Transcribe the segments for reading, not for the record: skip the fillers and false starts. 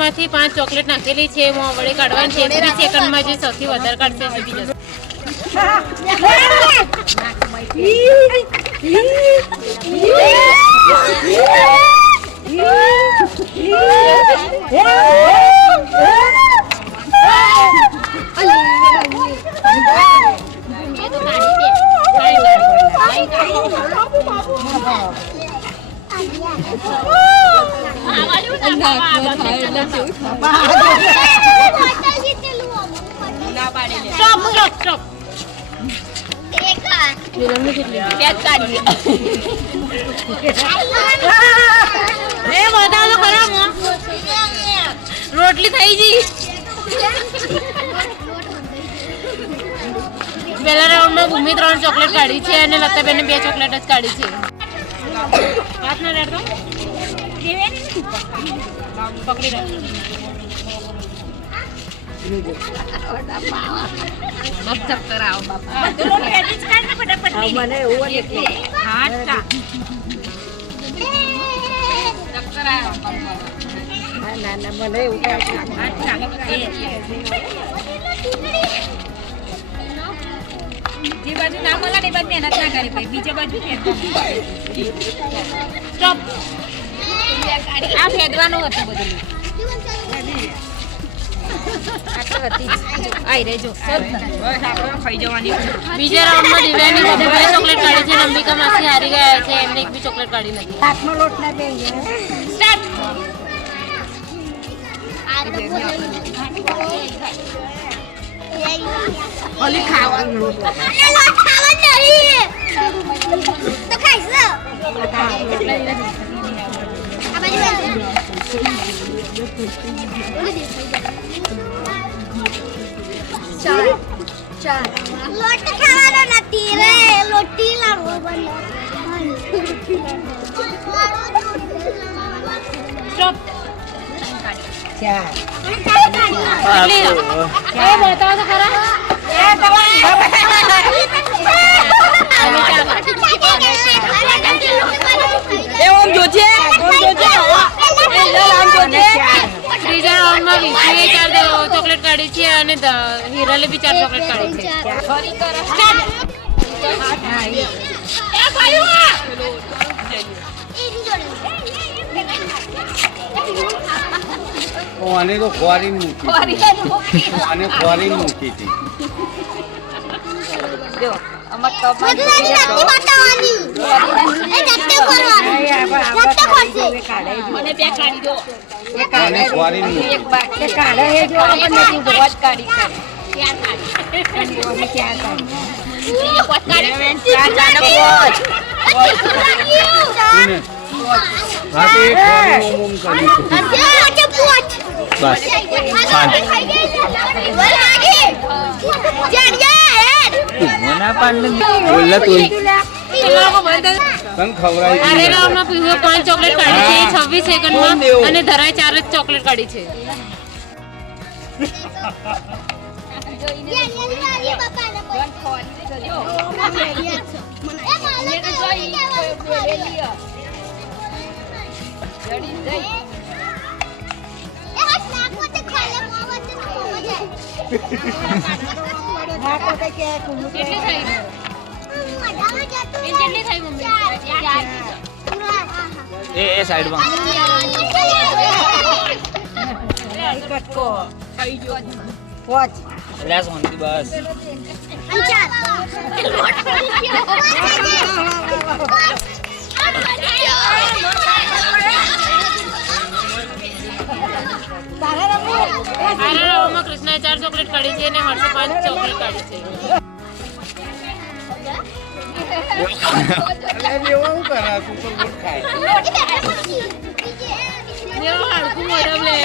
માંથી 5 ચોકલેટ નાખેલી છે મોં વડે કાઢવાની છે 30 સેકન્ડમાં જે સૌથી વધારે કાઢશે જીતી જશે રોટલી થઈ ગઈ પહેલા રાઉન્ડમાં ભૂમિ 3 ચોકલેટ કાઢી છે અને લતાબેને 2 ચોકલેટ જ કાઢી છે હાથ ના રેડતો પકડી રાખો મત ચક્કર આવ બાપા બધું પેટી જ કાઢને ફટાફટ મને એવું એટલે હાટા ચક્કર આવ ના ના મને એવું હાટા જે બાજુ ના બોલા ને બાજુ મહેનત ના કરી ભાઈ બીજે બાજુ સ્ટોપ આ ફેદવાનું હતું બધું બીજા રાઉન્ડમાં દિવ્યાની 2 ચોકલેટ કાઢી છે અંબિકા માસી હારી ગયા છે એમને એક બી ચોકલેટ કાઢી નથી હાથમાં લોટ ના દેંગે સ્ટાર્ટ ઓલી ખાવાનું લોટ ખાવા નહીં તો ખાઈશ આ બાજુ ચાર લોટ ખાવાનો નથી રે લોટી લાવો બને સ્ટોપ ચાર એ બતાવો તો ખરા એ ઓમ જોજે ત્રીજા રાઉન્ડમાં વિશ્વે 4 ચોકલેટ કાઢી છે અને હિરાલે બી 4 ચોકલેટ કાઢી છે આને તો ખોરી મૂકી આને ખોરી મૂકી હતી જો અમાર કપમાં બતાવવાની એ નટે કરવાની મને બે કાઢી દો એક આને ખોરી મૂકી એક બાકી કાઢે એ જો આપણે નથી જોવા જ કાઢી છે ક્યાં કાઢી ઓને ક્યાં કાઢી એ પોત કાઢી ચાર જાનો પોત રાતે ખોરી ઓમ કરી આજે પોત બસ મના પાન બોલલા તું તન ખવરાઈ અરે રાઉન્ડમાં પીવો 5 ચોકલેટ કાઢી છે 26 સેકન્ડમાં અને ધરાય 4 જ ચોકલેટ કાઢી છે એ સાઈડ માં લેસ હોનથી બસ કૃષ્ણાએ 4 ચોકલેટ કાઢી છે અને હર્ષે 5 ચોકલેટ કાઢી છે એવું કરા તું તો લોટ ખાય દેવ હરખું મોડમ લે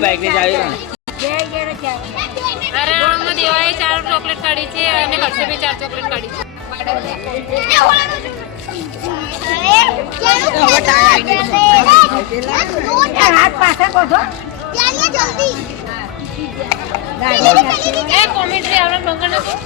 બાઈક ની ચાવી અરે દેવાએ 4 ચોકલેટ કાઢી છે અને હર્ષે 4 ચોકલેટ કાઢી છે. હાથ પાછળ બોધો એ કોમેન્ટ્રી આવરણ બંગર નથી.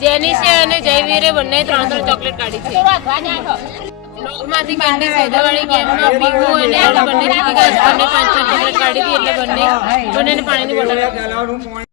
જેનિશે અને જયવીરે બંને 3 ચોકલેટ કાઢી છે. માંથી કેન્ડી સોદાવાળી ગેમમાં પીવું અને બંને જીતી ગયા. બંને 5 ચોકલેટ કાઢી હતી એટલે બંનેને પાણીની બોટલ